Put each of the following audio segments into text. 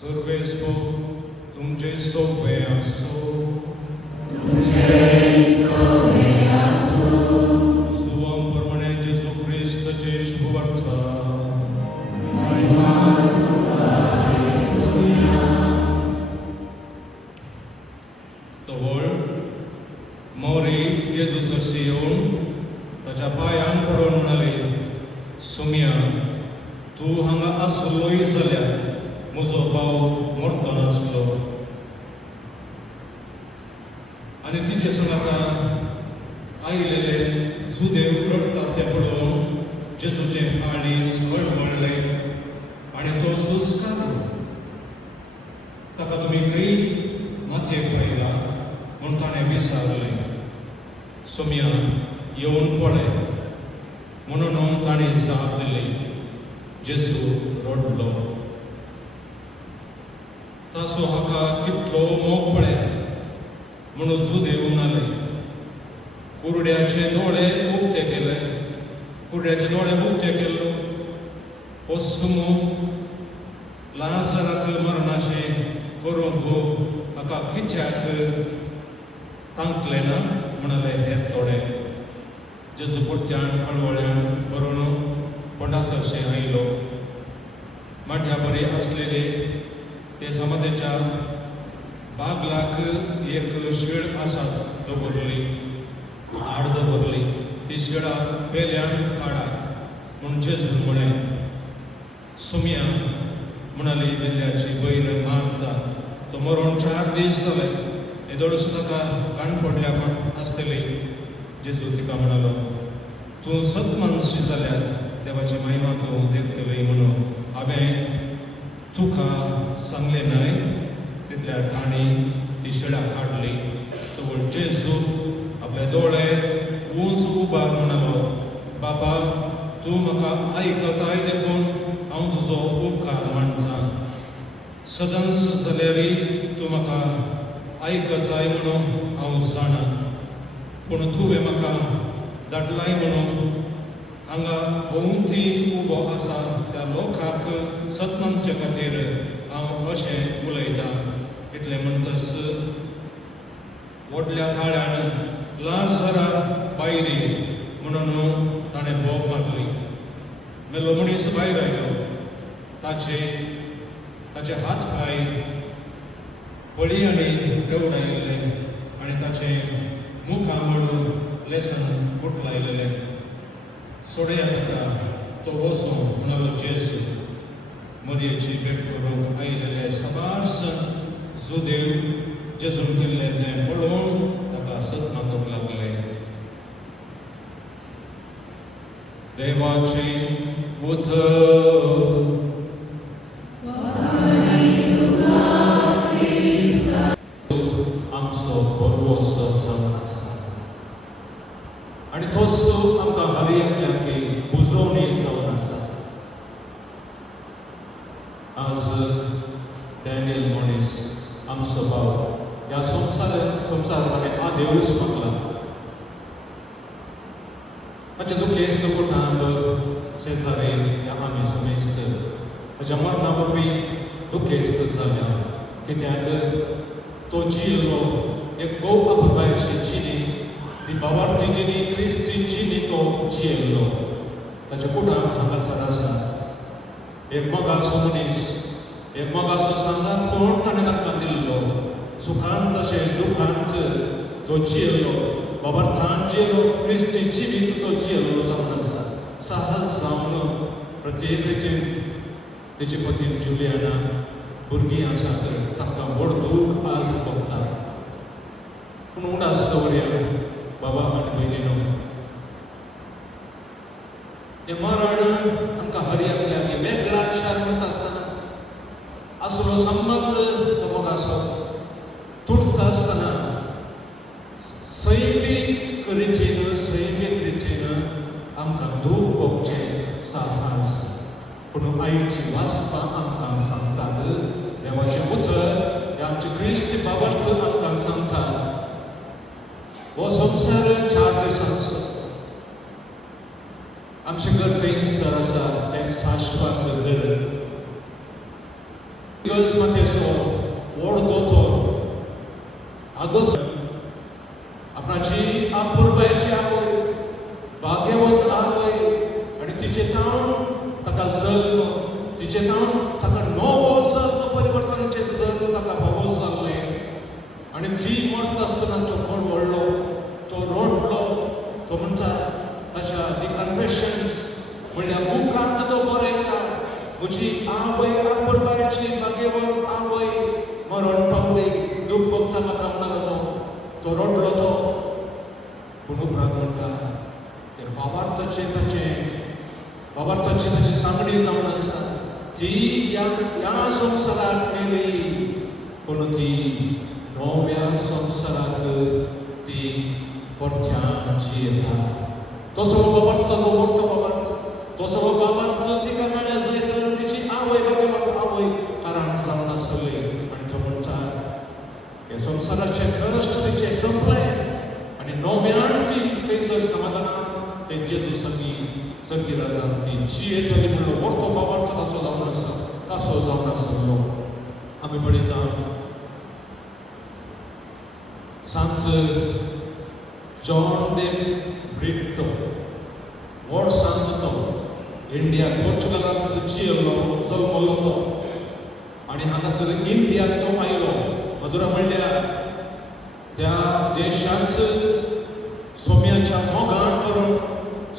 सर्वेस्पो तुमचे सोपे असो, सुवाम प्रमाणे जेजू ख्रिस्ताचे शुभवर्थ तवळ मोरी जेजू सरशी येवन ताच्या पांयान पडून म्हणाले, सुम्या तूं हांगा आसलोय जाल्यार म्हजो भाव मरतो नासलो. आनी तिचे सांगाता आयिल्ले जुदेव रडतात तें पळोवन जेजूचें काळीज कळवळ्ळें आनी तो सुस्कारो. ताका तुमी खंय मातयेक पायला म्हूण ताणें विचारलें. सुम्या येवन पळय म्हणून ताणें जाप दिली. जेजू रडलो. तासो हाका कितलो मोग पळय म्हणून जुदेव म्हणाले. कुरड्याचे दोळे उक्ते केले. कुरड्याचे दोळे उक्ते केलो. हो सुमो लाजाराक मरणाचें करूंक हाका कित्याक तांकलें ना म्हणाले हे थोडे. जेजू परत्यान कळवळ्यान बरोवन पंडासरशें आयलो. माठ्या बरी आसलेली ते समाधीच्या बागलाक एक शिळ आसा दवरली, हाड दवरली. ती शिळा पेल्यान काडा म्हूण जेजून म्हळें. सुम्या म्हणाली बेल्याची बहीण मार्ता. तो मरून 4 दीस जाले. येदोळस ताका काण पडल्या आसतली. जेजू तिका म्हणालो, तूं सत्मानशी जाल्यार देवाची महिमा तूं देखतली म्हणून हांवें तुका सांगलें न्हय. तितल्यार ताणी ती शिळा काडली. तो जेजू आपले दोळे उंच उबार म्हणालो, बाबा तूं म्हाका आयकताय देखून हांव तुजो उपकार मानता. सदंस जाल्यारय तूं म्हाका आयकताय म्हणून हांव जाणा. पूण तुवें म्हाका धाडलाय म्हणून हांगा भोंवती उबो आसा त्या लोकांक सत्मानचे खातीर हांव अशें उलयतां. इतलें म्हणटस व्हडल्या ताळ्यान लाजारा भायर म्हणून ताणें बोब मारली. मेलो मनीस भायर आयलो. ताचे हात पाय पळयांनी रवडायिल्ले आनी ताचे मुखामड लेसान गुठलायलेले. सोडया ताका. तो वचून म्हणालो, जेजू मरयेची भेट करूंक आयिल्ले सबार्स जुदेव जेजून केल्लें तें पळोवन ताका सत्मानूंक लागले. देवाची उतर आमचो बरवोसो जावन आसा आनी तोच आमकां हर एकल्याकी बुजोवणी जावन आसा. आज डॅनियल मनीस आमचो भाव ह्या संवसारांत हांवें आदेवूच मागला. ताचे दुखेस्त कुटांब शेजारी आमी सुमेस्त ताच्या मरणा वरवीं दुखेस्त जाल्या. कित्याक तो जियेलो एक गोव आपुरबायेची जिणी, ती भावार्थी जिणी, क्रिस्ती जिणी तो जियेलो. ताचे कुटांब हांगासर आसा. एक मोगाचो मनीस, एक मोगाचो सांगात कोण ताणें ताका दिल्लो. सुखांत तशें दुखांत तो जियेलो. भावार्थान जियेलो. क्रिस्ती जिवीत तो जियेलो जावन आसा. साहस जावन प्रत्येक रितीन तेजे पत्नी जुलियाना भुरगीं आसात. ताका व्हड दूख आज भोगता. पूण उडास दवरया बाबा आनी भयणीनो. हें मरण आमकां हर एकल्याक मेकळा चार म्हणटा आसतना आसलो संबंद तो मोगाचो दुखता असताना सैमीक रितीन आमकां दूख भोगचें साहस पूण आईची वाचपां आमकां सांगतात. देवाचें उतर हें आमचे क्रिस्ती बाबर्थ आमकां सांगतात. हो संवसार 4 दिसांचो. आमचें घर थंयसर आसा तें शाश्वत घर. इगर्ज मातेचो व्हड दोतोर आगोस्त आपणाची आपुरबायेची आवय भाग्यवंत आवय आनी तिचे तावन ताका जल्म तिचे तावन ताका नवो जल्म परिवर्तनाचें जल्म ताका फावो जाल्लें आनी ती मरता आसतना तो कळवळ्ळो, तो रडलो, तो म्हणटा ताच्या दी कन्फेशन म्हणल्यार बुकांत तो बरयता म्हजी आवय आपुरबायेची भाग्यवंत आवय मरण पावली, दूख भोगता म्हाका म्हणटालो तो रडलो तो. पूण उपरांत म्हणटा बाबार्थाची ताची सांगडी जावन आसा. ती ह्या संवसाराक मेली पूण ती नव्या संवसाराक ती परत्यान जियेता. तसो बाबार्थ ताचो व्हडलो बाबार्थ. तसो बाबार्थ तिका मेळ्ळ्या जाय तर तिची आवय भाग्यवंत आवय कारण जावन आसली आनी तो म्हणटा हे संवसाराचे कश्ट तिचे संपले आनी नव्यान ती थंयसर समाधानान ते जेजू संगी राजान ती जियेतली म्हणलो व्हडलो बाबार्थ ताचो जावन आसा. ताचो जावन आसलो. आमी पळयता सांत जॉन दे ब्रिटो व्हड सांत तो इंडिया पोर्चुगलांत जियेलो जल्मलो तो आनी हांगासर इंडियाक तो आयलो. मधुरा म्हणल्यार त्या देशांत सोम्याच्या मोगान भरून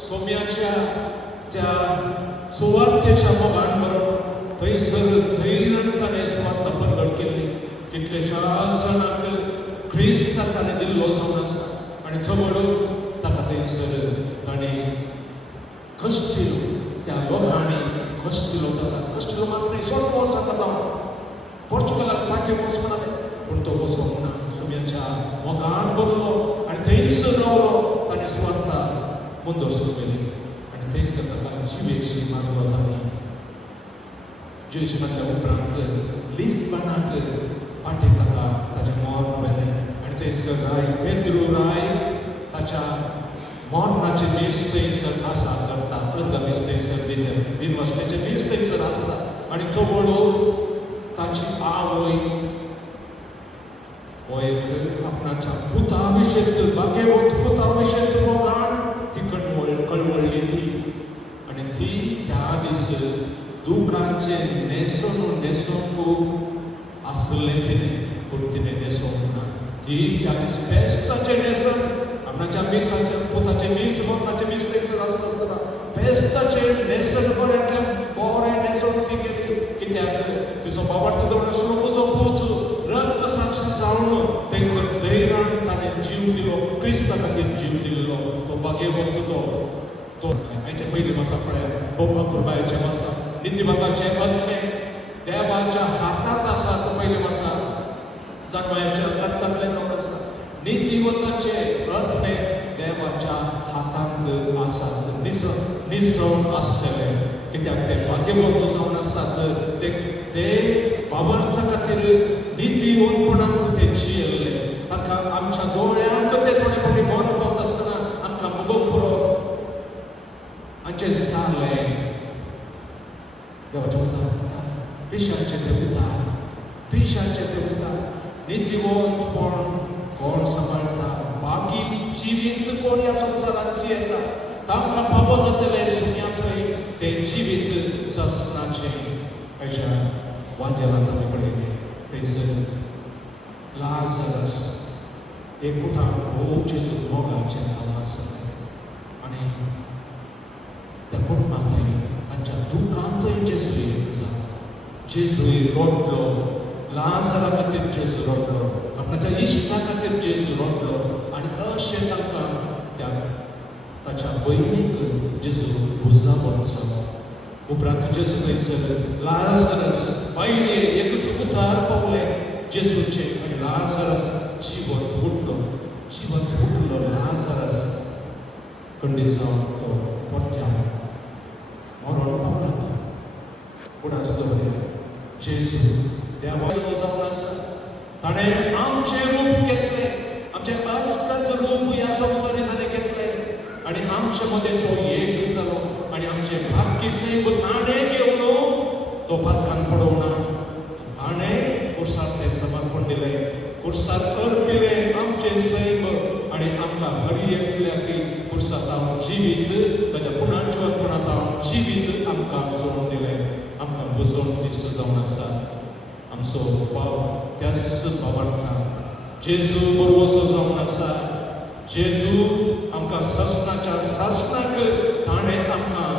सोम्याच्या त्या सुवार्थेच्या मोगान भरून थंयसर धैर्यान ताणें सुवार्थ परगट केल्ली. कितलेशा जाणांक क्रिस्ताक ताणें दिल्लो जावन आसा आनी थोडो ताका थंयसर ताणें कश्ट दिलो. त्या लोकांनी कश्ट दिलो ताका. कश्ट दिलो मात्र न्ही सोडलो वचता तो पोर्चुगलाक पाठी वचूंक पूण तो वचोंक ना. सोम्याच्या मोगान भरलो आनी थंयसर रावलो. ताणें सुवार्थ मुंदर सुरू केली आनी थंयसर ताका जिवेशी मारलो. ताणें जिवेशी मारल्या उपरांत लिस्बनाक पाठी ताका ताचें मरण व्हेलें आनी थंयसर राय पेद्रू राय ताच्या मरणाचे दीस थंयसर आसा करता. अर्धमीस थंयसर दिनवसणेचे दीस थंयसर आसता आनी तो बडो ताची आवय हो एक आपणाच्या पुता विशयी भाग्यवंत पुता विशयी मोगान ती कळवळली ती आनी ती त्या दीस दुखाचे नेसोंक आसलें तिणें पूण तिणें नेसोंक ना. ती त्या दीस पेस्ताचे नेसन आपणाच्या मिसाचे पुताचे मीस मरणाचे मीस थंयसर आसता आसतना पेस्ताचे नेसन बरें नेसोन ती गेली. कित्याक तिचो बाबार्थ जावन आसलो म्हजो पूत रक्त साक्षी जावन थंयसर धैर्यान ताणें जीव दिलो. क्रिस्ता खातीर जीव दिल्लो. तो भाग्यवंत तो हाचे पयलीं मासा पळय बाबाबायेचे मासा नितीवादाचे आत्मे देवाच्या हातांत आसा. तो पयलीं मासा जानवायाच्या रक्तांतले जावन आसा. नितीवताचे आत्मे देवाच्या हातांत आसात. निसरून आसतले कित्याक ते भाग्यवंत जावन आसात. ते बाबार्था खातीर नितीवंतपणांत ते जियेल्ले. ताका आमच्या दोळ्यांक ते थोडे फावटी मरण पावता आसतना आमकां मुगो पुरो हांचे दिसाले देवाचें उतर पिशाचे ते उतर नितीवंतपण कोण सांबाळटा. बाकी जिवीत कोण ह्या संवसारांत जियेता तांकां फावो जातलें सुन्या थंय तें जिवीत ससनाचें. हाच्या वांजेलांत आमी पळयलें थंयसर लाजरस एकूटान जेजू मोगाचें जावन आसलें आनी त्या कुटुंबांतय तांच्या दुखांतय जेजू एक जालो. जेजूय रडलो. लाजरा खातीर जेजू रडलो. आपणाच्या इश्टा खातीर जेजू रडलो आनी अशें तांकां ताच्या भयणीक जेजू बुजावण जालो. उपरांत जेजू थंयसर लाजरस भायले एक उतार पावले जेजूचे आनी लाजरस जिवंत उठलो लाजारस खंडीत जावन तो परत्यान मरण पावला तो. पूण आज दवरया जेजू देवाचो जावन आसा. ताणें आमचें रूप घेतलें, आमचें आजकालच रूप ह्या संवसारांत ताणें घेतलें आनी आमचे मदें तो एक जालो आनी आमचे भातकी सैम ताणें घेवन तो पातकान पडोवना. ताणें कुर्सार तें समर्पण दिलें, कुर्सार अर्पिलें आमचें सैम आनी आमकां हरी एकल्याकी कुर्सांत हांव जिवीत ताच्या पुणाच्या अर्पणांत हांव जिवीत आमकां जोडून दिलें, आमकां बुजोवन दिश्ट जावन आसा. आमचो भाव त्याच भावार्थान जेजू बरोवसो जावन आसा. जेजू आमकां सासणाच्या सासणाक ताणें आमकां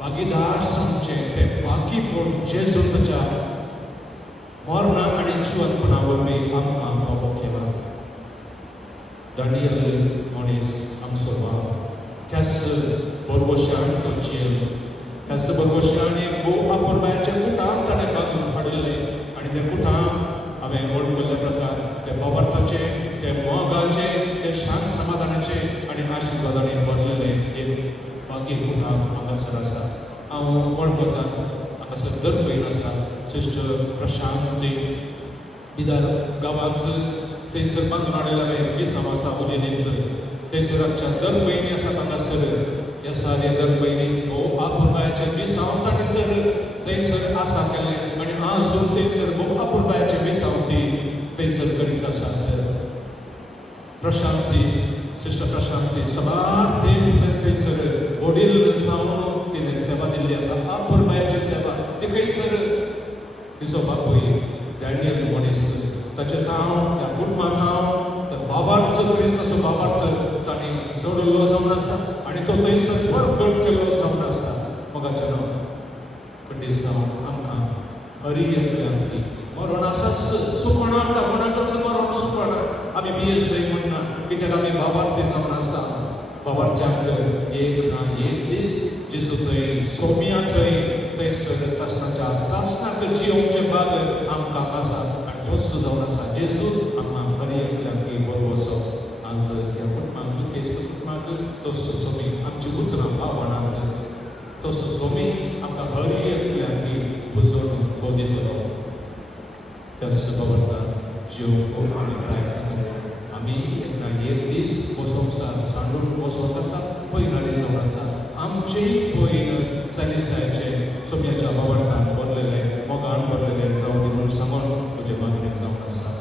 भागीदार समजें तें बाकीपण जेजून ताच्या मरणा आनी जिवंतपणा वरवीं आमकां फावो केला. दानियल मनीस आमचो भाव त्याच बरोवशान तो जियेलो, त्याच बरोवशान एक भोव आपुरबायाचें कुटाम ताणें बांदून हाडिल्लें आनी तें कुटाम हांवें वळखले प्रकार ते भावार्थाचें, ते मोगाचें, ते शांत समाधानाचें आनी आशिर्वादांनी भरलेलें एक बागी कुटाम हांगासर आसा. हांव वळखतां हांगासर दर भयण आसा सिस्टर प्रशांती बिदार गांवांत थंयसर बांदून हाडिल्लें हांवें विसांव आसा उजिनींत. थंयसर आमच्या दर भयणी आसात हांगासर. ह्या सारे दर भयणी भोव आपुरबायाचें विसांव तांणी सर थंयसर आसा केलें आनी आजून थंयसर भोव आपुरबायाचें विसांव ती थंयसर करीत आसात. प्रशांती सिस्टर प्रशांती सबार थंयसर वडील जावन तिणें सेवा दिल्ली आसा, आपुरबायाची सेवा. ती खंयसर तिचो बापूय डॅनियल मनीस ताचें नांव त्या कुटुंबांत हांव भावार्थ क्रिस्ताचो भावार्थ तांणी जोडलो जावन आसा आनी तो थंयसर परगट केल्लो जावन आसा. मोगाचें नांव खंडीत जावन आमकां हरी एकल्याकी मरण आसाच. सुकणा आमकां कोणाकच मरण सुकणा आमी बियेसय म्हणना, कित्याक आमी भावार्थी जावन आसा. भावार्थ्याक एक ना एक दीस जेजू थंय सोमिया थंयसर सासणाच्या सासणाक जियोवचें भाग आमकां आसा आनी तोच जावन आसा. जेजू आमकां हरी एकल्याकी बरोवसो आज ह्या कुटुंबाक दुखेस्त कुटुंबाक तोच सोमी आमची उतरां भावनांत तोच सोमी आमकां हरी एकल्याकी बुजोवन बोदितलो. त्याच भावार्थान जेवूंक आमी प्रयत्न करूया. आमी एक ना एक दीस हो संवसार सांडून वचोंक आसा, पयनाडी जावन आसा. आमचेय पयन सालिसायचे सोम्याच्या भावार्थान भरलेलें मोगान भरलेलें जावं दी म्हूण सांगून म्हजे मागणें जावन आसा.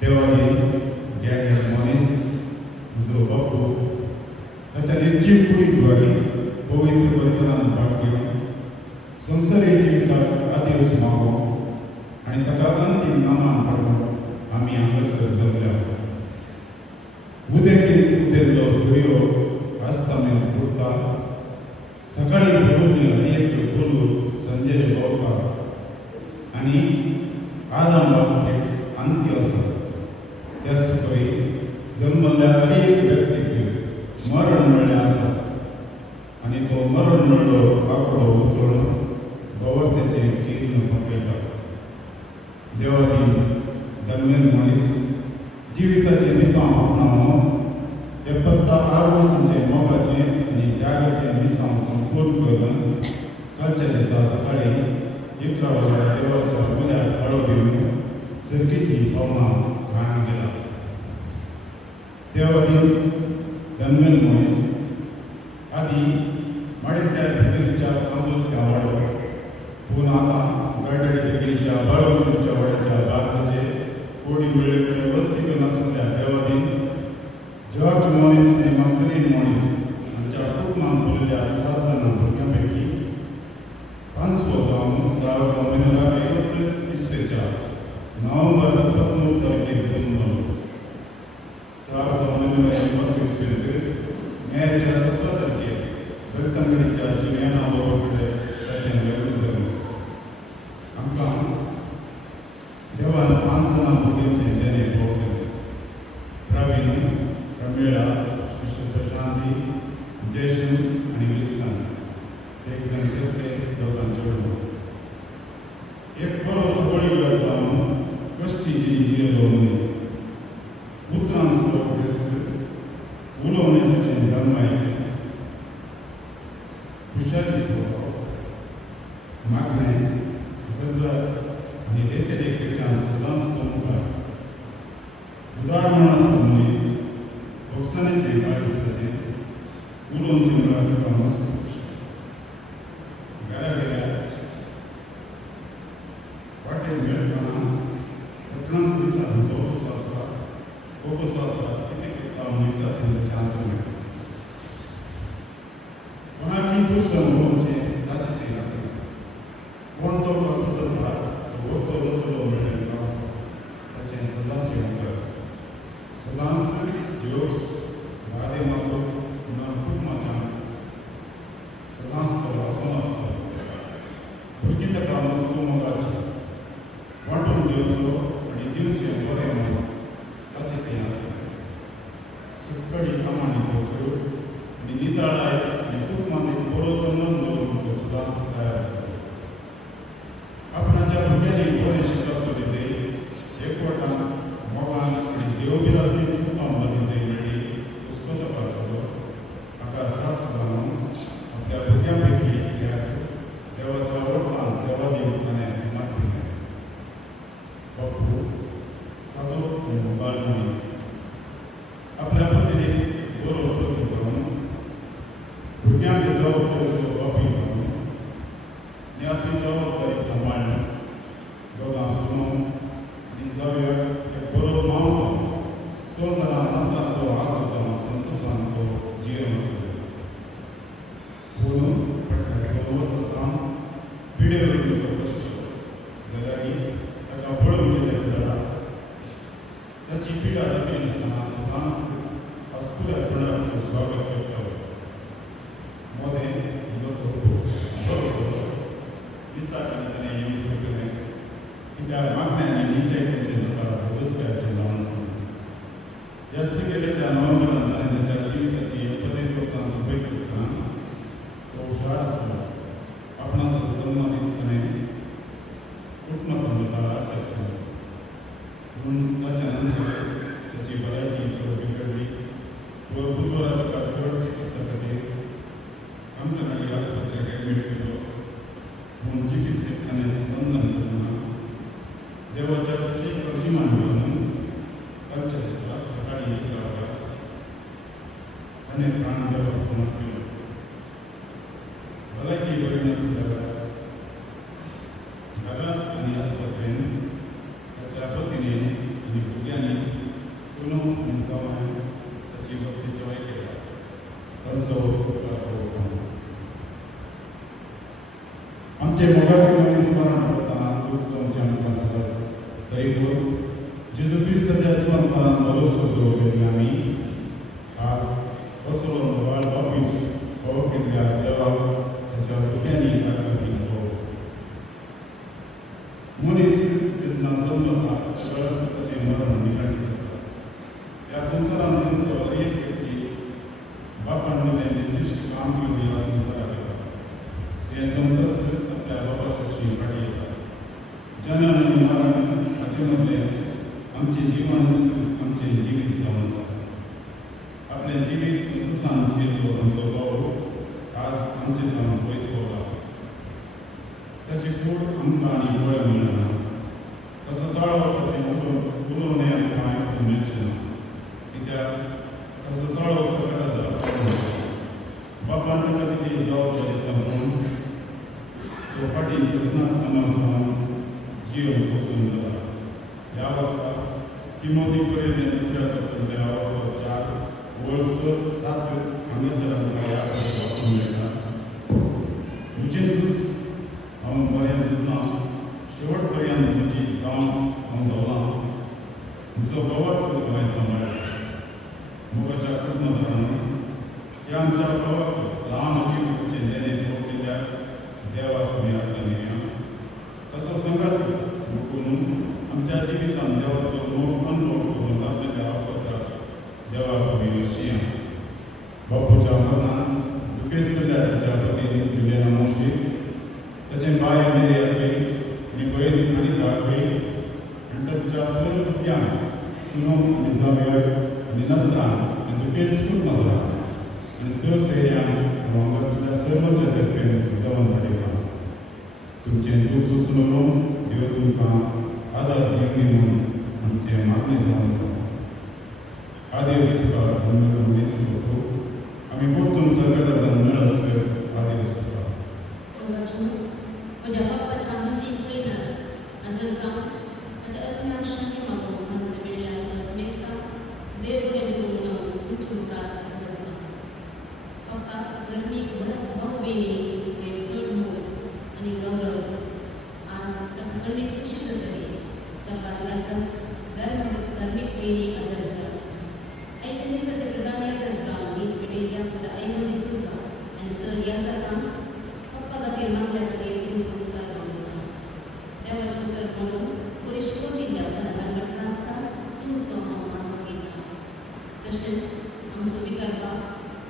देवादी Daniel Moniz, जो बापू ताच्या निर्जीव कुडीद्वारे पवित्र बलिदानात भाग घेवन संवसारीक जिविताक आदेश मागोवंक आनी ताका अंतीम नामान हाडूंक आमी हांगासर जमल्या. उदेंत उदेल्लो सूर्य आस्तामेन बुडटा, सकाळी भरुनी हरयेक बोलून संजेर पावता आनी आरामाक एक अंत्य आसा. त्याच परी जल्मल्ल्या हरयेक व्यक्तीक मरण मेळ्ळें आसा आनी तो मरण मेळ्ळो आंकडो उतरून गवर्थेचें किर्ण पकयता. देवादी दनवेल मनीस जिविताचें मिसांव आपणावन 78 वर्सांचें मोगाचें आनी त्यागाचें मिसांव संपूर्ण करून कालच्या दिसा सकाळी 11 वरां देवाच्या मुल्यार आडो दिवन सर्गीची पावनां घाण गेला. देवादी दनवेल मनीस आदी माडिल्ल्या बेगिरीच्या सामोस्त्या वाडो, पूण आतां गडगडी बेगिरीच्या बाळूच्या वाड्याच्या बारकाचे कोडी वेळे वस्ती करून आसल्या देवादी जॉर्ज मॉनिस आनी मॅक्टलीन मॉनिस हांच्या कुटुंबान पळयल्ल्या 7 जाणां भुरग्यां पैकी 5वो जावन 1951 इसवेच्या नोव्हेंबर 19 तारखेक जल्म जालो. 1951 इसवेंत मेच्या 17 तारखेक बेलतंगडीच्या जुलियाना बाबा कडेन ताचें लग्न जालें. आमकां देवान 5 जाणां भुरग्यांचें देणें भोगलें. प्रवीण, प्रमिळा, श्री प्रशांती, जयशू आनी विल्सन. एक जण शेतके, दोगां चेडूं. एक बरो सवळीकार जावन कश्टी जियेलो मनीस. उतरांत तो क्रिस्त, उलोवणें ताचें जल्मायेचें, खुशाली स्वभाव, मागणें, गजर आनी रेतेरेखेच्यान सदांच तो मुखार. उदार माणूस मनीस, वखसाणेचें काळ दिसताचें, उलोवन चिंबराक तुका मस्त खुश. घरा गेल्यार वाटेर मेळटना सत्रांत दिसा कसो आसता, तो कसो आसा कितें करता मनीसाचें चान्स मेळटा. कोणाकय दुश्ट अनुभवचें ताचें तें लागता. कोण तो करता जाता तो वरतो वतलो म्हणलें काम आसा ताचें सदांच येवंक जाय. सदांच जोश वादे मागो पुन्हा खूब मजान सदांच तो वाचून आसता. भुरगीं ताका मस्तू मोगाची वांटून घेवचो आनी दिवचें बरें म्हणून ताचें तें आसा. सुटकडी कामांनी घेवच्यो आनी निताळाय आनी कुटुंबांत एक बरो संबंद दवरूंक तो सदांच तयार आसता. आपणाच्या भुरग्यांनी बरें शिकप दिले एकवटान मोगान आनी देवबिरांतीन कुटुंबां मदीं मेळ्ळी हुस्को तपासलो. हाका साथ जावन आपल्या भुरग्यां पैकी एकट्याक देवाच्या वटलान सेवा दिवंक ताणें समर्पण केलें. बापू सादो आनी मोगाळ मनीस आपल्या पत्नीक बरो पती जावन भुरग्यांक जबाबदारेचो बापी जावन आनी आपली जबाबदारी सांबाळून दोगां सुनो आनी जावयाक एक बरो मांव जावन 6 नातांचो आसो जावन संतोशान तो जियेवन आसलो. पूण फाटल्या वर्सां पिडेर तो कश्ट जाल्यार ताका पळोवन गेले जाल्यार ताची पिडा जातली नासतना सदांच अस्पुऱ्यापणान तो स्वागत करतालो. मोदें इल्लो तो बरो दिसांनी ताणें येवन सोडलें. कित्याक मागण्यांनी निसयेचें जाता दुरुस्त्याचें जावन आसा. जास्त गेले त्या नोव्हेंबरान ताणें ताच्या जिविताची 75 वर्सां सोंपयत आसतना तो हुशार आसलो. आपणाचो जल्म दीस ताणें कुटुंबा समता आचरलो. पूण ताच्या नंतर ताची भलायकी चड बिगडली. बुधवारा ताका चड चिकित्सा खातीर आमकां आस्पत्रेक एडमीट केलो. पूण चिकित्सेक ताणें स्पंदन करना. देवाच्या कुशीक अभिमान घेवन कालच्या दिसा सकाळी 11 वरां ताणें प्राण देवाक समर्पिलो. भलायकी बरी नासल्या घरांत आनी आस्पत्रेन ताच्या पत्नीन आनी भुरग्यांनी आमचे मोगाचे नवीन स्मरण करताना दूख जावचे आमकां सदांच तरी पूण जेजू क्रिस्ताच्या जिवंतान बरो सोदलो गेली आमी आज कसलो नवाळ वापस हो केल्ल्या देवाक ताच्या दुख्यांनी आरती हो मनीस जेन्ना जल्मता तेन्ना ताचें मरण निघाण करता ह्या संवसारांत तांचो एक व्यक्ती बापान दिलें निर्दिश्ट काम घेवन ह्या संवसाराक येता तें समजच आपल्या बापा शशी फाटी येता जनन आनी मरण हाचे मदलें आमचें जिवन आमचें जिवीत जावन आसा आपलें जिवीत संतोशान शिरलो आमचो भाव आज आमचे जावन पयस पावला ताची कूड आमकां आनी पळय मेळना तसो ताळो ताचें उलोवणें आमकां आयकूंक मेळचें ना कित्याक ताचो ताळो सकाळ जाला बापान ताका कितें जबाबदारी सांगून तो फाटीं सजनाक कामाक जावन जीवन पोसून जाला ह्या वखदाक तिमोथी बरयल्लें दुसऱ्या पत्रांतलें अवसर 4 वळसर 7 हांगासर आमकां ह्या वाचूंक मेळटा म्हजें दूख हांव बरें झुजलां शेवट पर्यंत म्हजी जावन हांव धांवलां म्हजो गवत हांवें सांबाळ्ळा मोगाच्या कर्मधारान ह्या आमच्या भावाक ल्हान जीवाचें नेणें पळोवपिल्ल्याक देवाक आमी आर्गां दिवया तसो संगाती करून आमच्या जिवितांत देवाचो मोग अनुभव करून आपल्या अवकाशाक देवाक आमी हरशीं बापूच्या मरणान दुखेस्त जाल्ल्या ताच्या पतीन जुलियाना मोशी ताचें बाय मेरी आगय आनी भयण आनिता आगय आनी ताच्या सर्व भुरग्यांक सुनो आनी जावेर आनी नंत्रां आनी दुखेस्त कुटुंबां आनी सोयऱ्यांक हांगासरल्या सर्वांच्या तर्फे जावन धाडयता तुमचें दूख सुसणून देव तुमकां आदार दिवंदी म्हणून आमचें मागणें जावन आसा आदेव तुका धन्यवाद करतो आमी परतून सर्गराजान मेळसर आदेव तुका म्हज्या बापाच्या मतीक पयला असं सांग ताच्या अज्ञानशांनी म्हाका सांगता मेळ्ळ्या मेस्ता देव बरें करून तुमचे मुखार असं सांग बापा धर्मीक भाव भयणी चड मोग आनी गौरव आज ताका कळीत कशी जातली सकाळी आसा धार्मीक भयणी आजार आसा आयच्या दिसाचे प्रधान याजक जावन मीस पिटयल्या खुदा आयनो दिसूसा आनी सर ह्या सारका पप्पा खातीर मागल्या खातीर तुमी सुमकार मागता देवाचें उतर म्हणून बरीशी दिल्ल्या घरान घटना आसता तुमचो हांव मान मागयता तशेंच आमचो विकारपा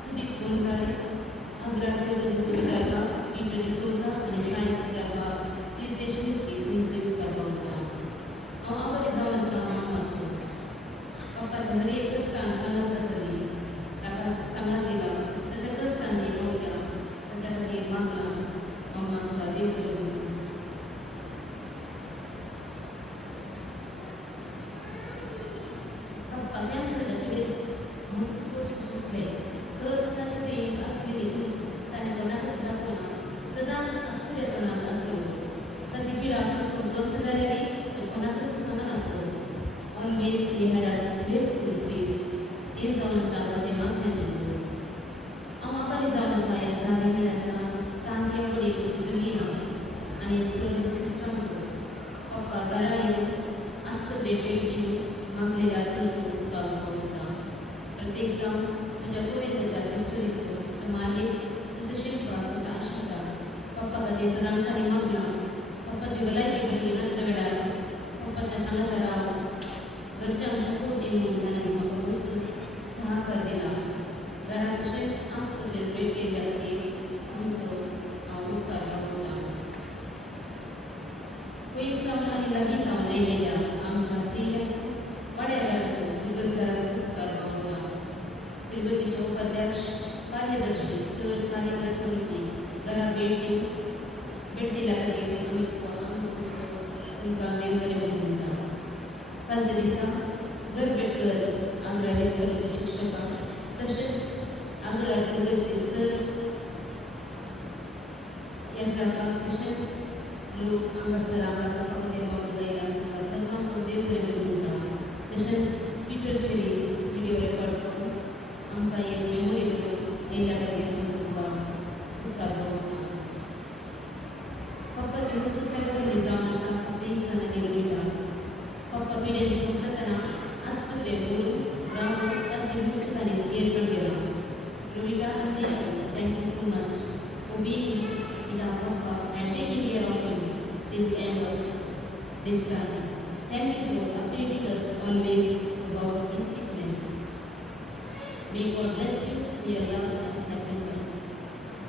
सुदीप गोंजाळेस आग्रा प्रगती सुविकारपा पिटर डिसोजा आनी सायन विकारपा रितेश मिस्की तुमचो विकारपा मागता हांव बरें जावन आसता हांव आसूं बापाच्या हर एक कश्टान सांगत आसली ताका सांगात दिला ताच्या कश्टांनी पावल्या ताच्या खातीर मागलां हांव मागता देव करूं बाप्पा कॅन्सर कितें सुचले तर ताचे देख आसलेली तूं ताणें कोणाकच दाखोवना सदांच आसतले तोंडांत आसलो ताची पिडा सोसून दोस्त जाल्यार तो कोणाकच सांगना always he had a blissful peace हें जावन आसा म्हजें मागणेचें हांव आबारी जावन आसा ह्या सारे खेळाच्या तांके वडील जुलिना आनी सर सिस्टर्स पप्पा घरा येवन आस्पत्रे भेट दिवन मागलेल्या तुजो उपकार करता प्रत्येक जावन म्हज्या कुवेताच्या सिस्टरीचो सिस्टर माले सिस्टर शिल्पा सिस्टर आशिता पप्पा खातीर सदांच ताणें मागलां पप्पाची भलायकी खातीर नंतर वेळार पप्पाच्या सांगात राव घरच्यांक सपोर्ट दिवन ताणें म्हाका वस्तू सहकार दिला घरा तशेंच आस्पत्रेंत भेट केल्ल्या खातीर तुमचो हांव उपकार करता पयस रावन आनी लागीं रावन आयिल्ल्या आमच्या सिनियर्स वाड्याराचो दिवसदाराचो उपकार करता तिरुपतीचे उपाध्यक्ष कार्यदर्शी सर कार्यकारी समिती घरा भेट दिल्या खातीर तुमकां देव बरें म्हणटा तांच्या दिसा घर भेटकर आंध्रा हायस्कुलाचे शिक्षक तशेंच आंध्रा प्रगतीचे सर ह्या सारका तशेंच लोक हांगासर आमकां पकडले पावले गायला तुमकां सर्वांक देव बरें म्हणटा तशेंच पिटर चेरी व्हिडिओ रेकॉर्ड करून आमकां एक मेमोरी दवरून येयल्या खातीर तुमकां उपकार करता this time. Thank you for updating us always about His sickness. May God bless you, dear young sacrifice.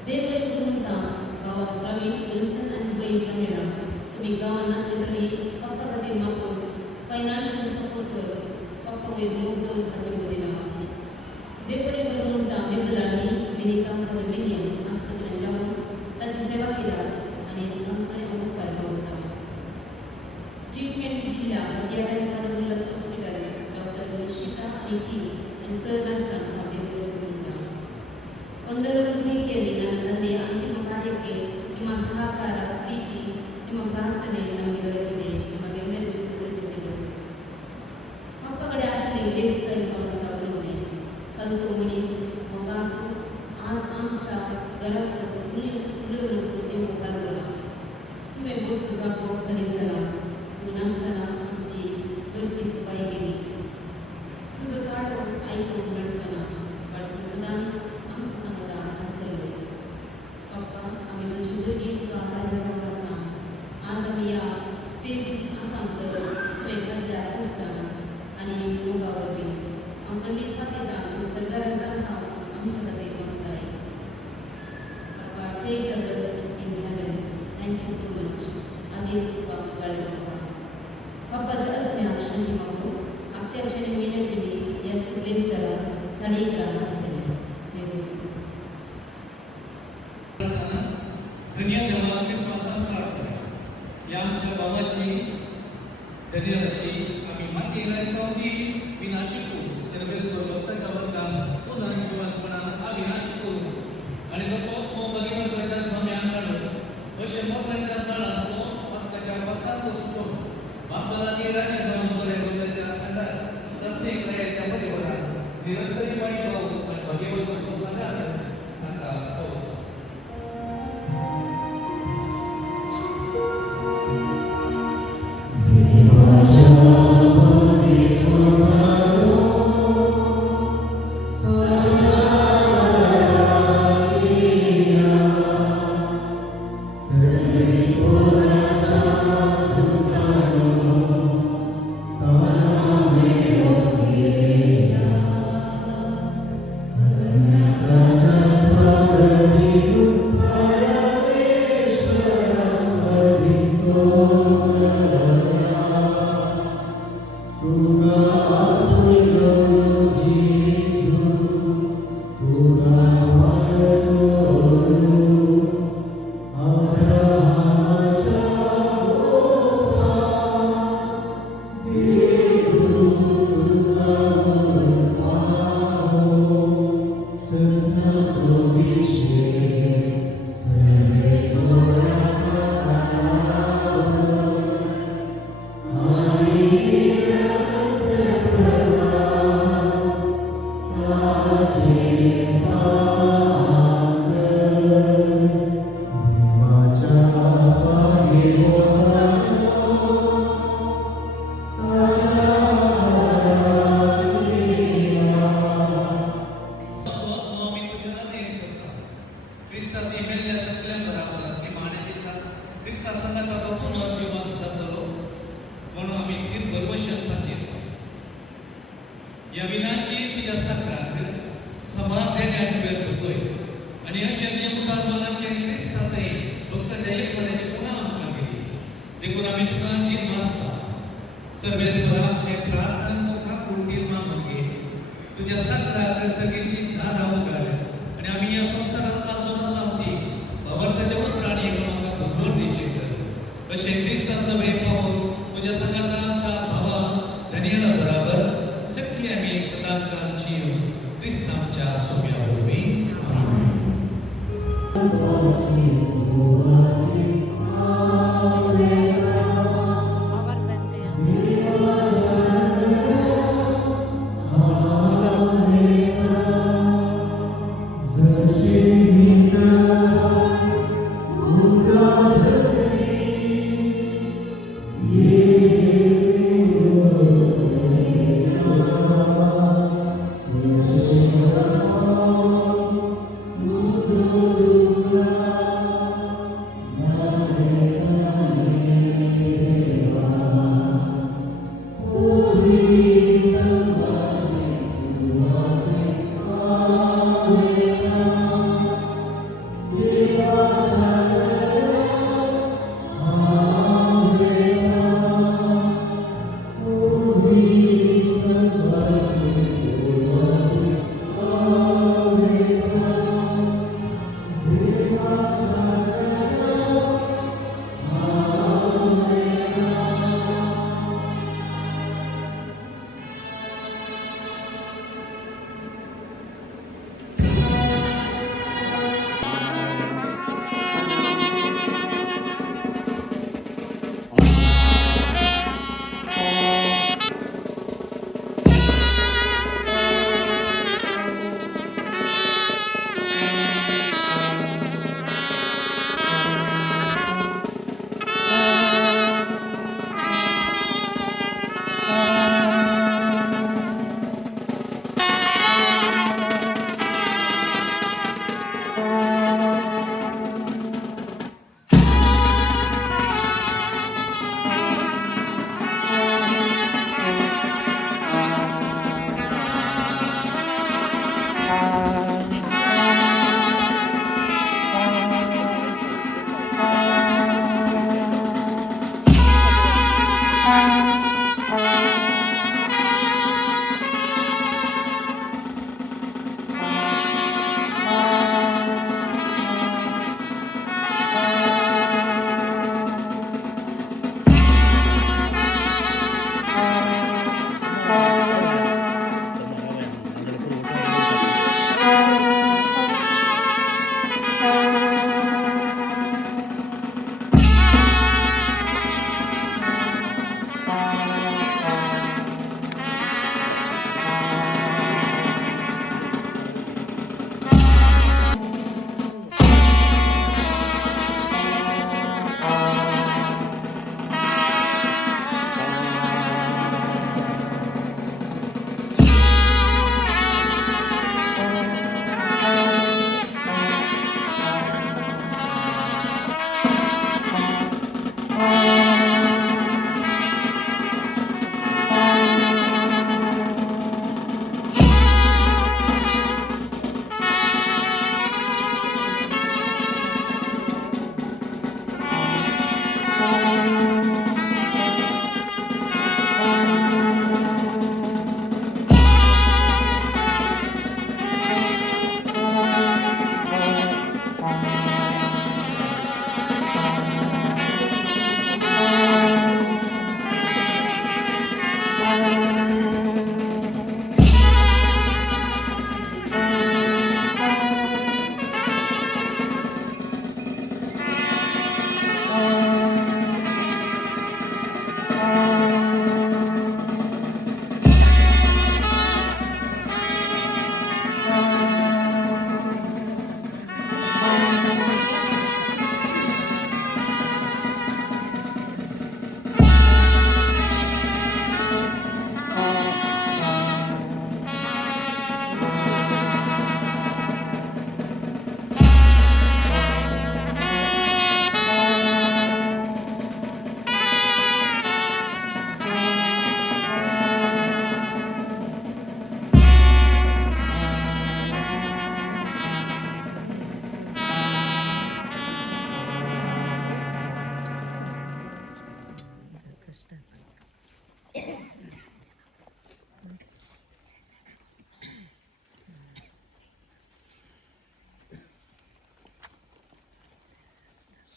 Deoli गुरुंता गाव प्रवीण विल्सन आणि वैन कनेडा तुम्ही गावांना तरी पप्पा खातीर म्हाका फायनान्शियल सपोर्ट कर पप्पा वैद लोकदल खातीर दिला देवळी गुरुंता बिबलांनी विनिता विलियम आस्पत्रेत जाऊन ताची सेवा केल्या आणि आमचो उपकार करता ट्रीटमेंट दिल्या या हॉस्पिटल डॉक्टर निशिता रिकी आणि सर नर्सांना కొందరు కేಳಿ ನನ್ನ ತಂದೆಯ ಅಂತಿಮ ಕಾರ್ಯಕ್ಕೆ ನಿಮ್ಮ ಸಹಕಾರ ಪ್ರೀತಿ ನಿಮ್ಮ ಪ್ರಾರ್ಥನೆ ನಮಗೆ ದೊರೆತಿದೆ ನಿಮಗೆಲ್ಲರಿಗೂ ಕೃತಜ್ಞತೆಗಳು ಅಪ್ಪಗಡೆ असले बेस काही समस्या होते परंतु मनीस मगासो आज आमच्या घरासो फुलवणसो ते मोबाईल तुम्ही बसू जातो घरी चला तू नसताना आमची घरची सुपाई गेली तुझं काढो ऐकून घडसना पण तू सदाच आज आम्ही या स्टेज असांत वेगवेगळ्या पुस्तकां आणि योगावरती आमकां खातीर सरकारान सांगता आमच्या खातीर म्हणटाय take the rest in heaven thank you so much आधी तुका कळटा बाप्पाच्या आत्म्याक शांती मागो आपल्याचे महिन्याचे दीस ह्या प्लेस करा 11:30 वाजता धन्य देवा विश्वासात प्रार्थना या आमच्या बाबाची करिअरची आम्ही माती लायतो की विनाशिकू सर्वेश्वर भक्ताच्या वर्गात पुन्हा जीवनपणान अविनाशिकू आणि तो भगवंताच्या समयान काढून अशे मोठ्याच्या झाडात तो भक्ताच्या वसात सुटून बापाला गेल्याने जाऊन बरे भक्ताच्या अंधार सस्ते क्रियाच्या परिवारात निरंतरी वाईट भाऊ आणि भगवंताचा सगळा आता पाऊस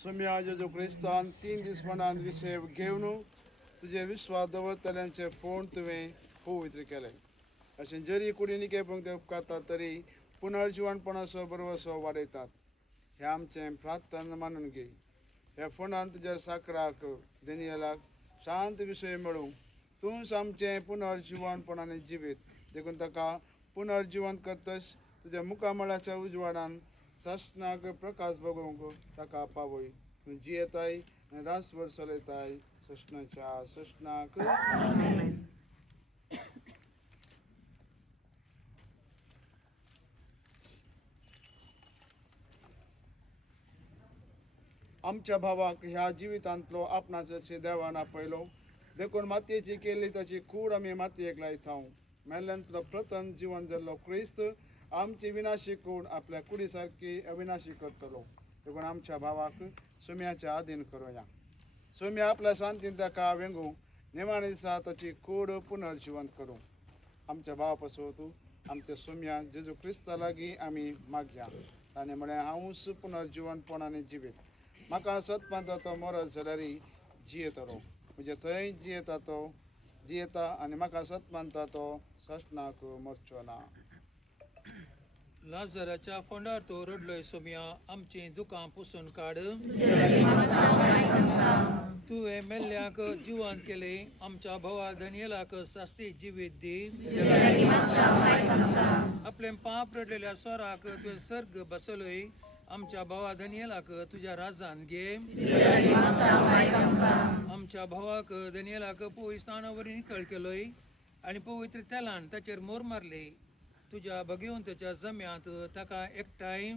सुम्या जेजू क्रिस्तान 3 दीस मनान विशय घेवन तुझे विश्वास दवरतल्यांचे फोन तुवें पवित्र केले अशें जरी कुडीनिके पंक्ती उपकारता तरी पुनर्जीवनपणाचो बरोवसो वाडयतात हे आमचें प्रार्थना मानून घे ह्या फोंडान तुज्या साकराक डेनियलाक शांत विशय मेळूं तूंच आमचें पुनर्जीवनपणाने जिवीत देखून ताका पुनर्जीवन करतस तुज्या मुखामळाच्या उजवाडान सशनाक प्रकाश बगूंक ताका पावय तूं जियेताय आनी रासभर चलयताय सशनाच्या सशनाक आमच्या भावाक ह्या जिवितांतलो आपणाचे देवान आपयलो देखून मातयेची केल्ली ताची कूड आमी मातयेक लायताव मेल्ल्यांतलो प्रथम जिवन जाल्लो क्रिस्त आमची विनाशी कूड आपल्या कुडी सारकी अविनाशी करतलो देखून आमच्या भावाक सुम्याच्या आधीन करूया सुम्या आपल्या शांतीन ताका वेंगू निमाणे दिसा ताची कूड पुनर्जीवन करूं आमच्या भावा पासून तूं आमच्या सुम्या जेजू क्रिस्ता लागीं आमी मागया ताणें म्हळें हांवूच पुनर्जीवनपणाने जिवीत म्हाका सतपांता तो मरत जाल्यार जियेतलो म्हणजे थंय जियेता आनी म्हाका सतपांता तो सशनाक मरचो ना लाजराच्या फोंडार तो रडलोय सोम्या आमची दुकां पुसून काड तुवें मेल्ल्याक जिवंत केले आमच्या भावा दानियेलाक सास्ती जिवीत दी आपले पाप रडलेल्या सोराक तुवें सर्ग बसलोय आमच्या भावा दानियेलाक तुझ्या राजान घे आमच्या भावाक दानियेलाक पवित्र स्नानावरी नितळ केलोय आनी पवित्र तेलान ताचेर मोर मारले तुझ्या भगवंताच्या जम्यांत ताका एकठांय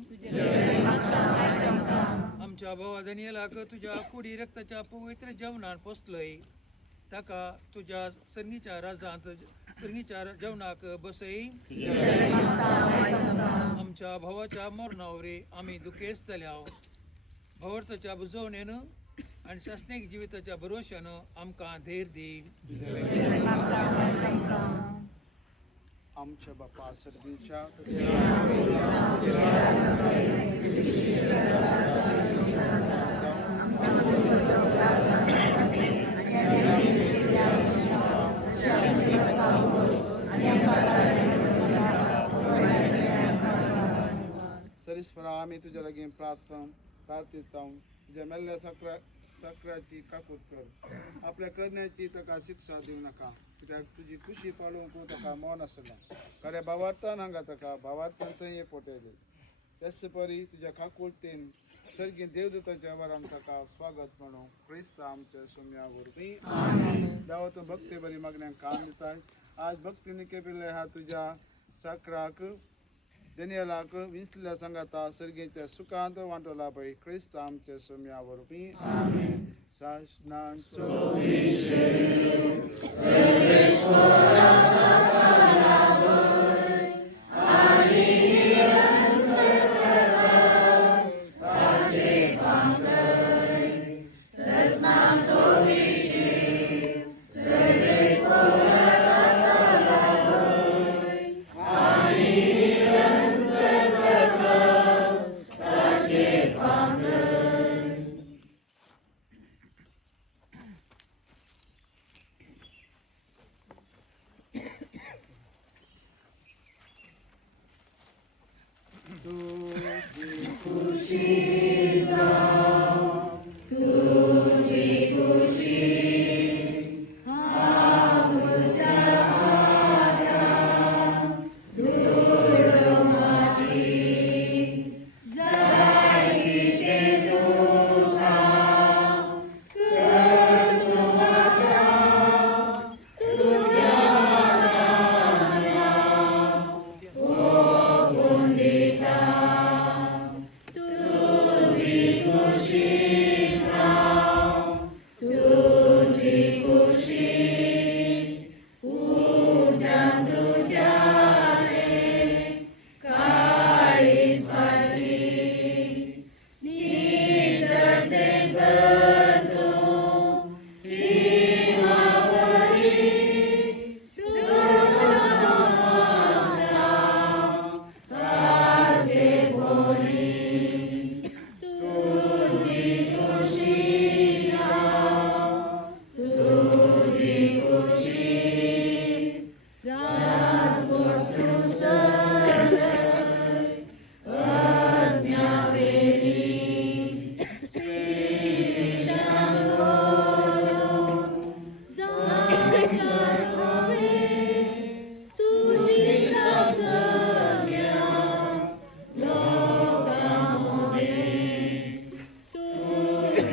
आमच्या भावा दानियेलाक तुझ्या कुडी रक्ताच्या पवित्र जेवणान पोसलय ताका तुझ्या सर्गीच्या राजांत सर्गीच्या जेवणाक बसय आमच्या भावाच्या मरणावरी आमी दुखेस्त जाल्या भवर्ताच्या बुजवणेन आनी शासनीक जिविताच्या भरोश्यान आमकां धैर्य दी आमच्या बापा सर्गीच्या सरीस्परा आमी तुज्या लागीं प्रार्थिता तुज्या मेल्ल्या सक्राची काकूट कर आपल्या करण्याची ताका शिक्षा दिवं नाका कित्याक तुजी खुशी पाळोवंक ताका मौन आसलो खऱ्या भावार्थान हांगा ताका भावार्थान थंय पोटयले तेच परी तुज्या काकुळतेन सर्गी देवदूताच्या वरान ताका स्वागत म्हणून क्रिस्त आमच्या सुम्या वरवीं देवा तूं भक्ती बरी मागण्यांक काम दिताय आज भक्तीने केपिल्ले हा तुज्या साकराक दानियेलाक विंचल्या सांगाता सर्गेच्या सुखांत वांटोला पळय क्रिस्त आमच्या सुम्या वरवीं शासनांचो Tu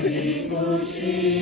तुझी खुशी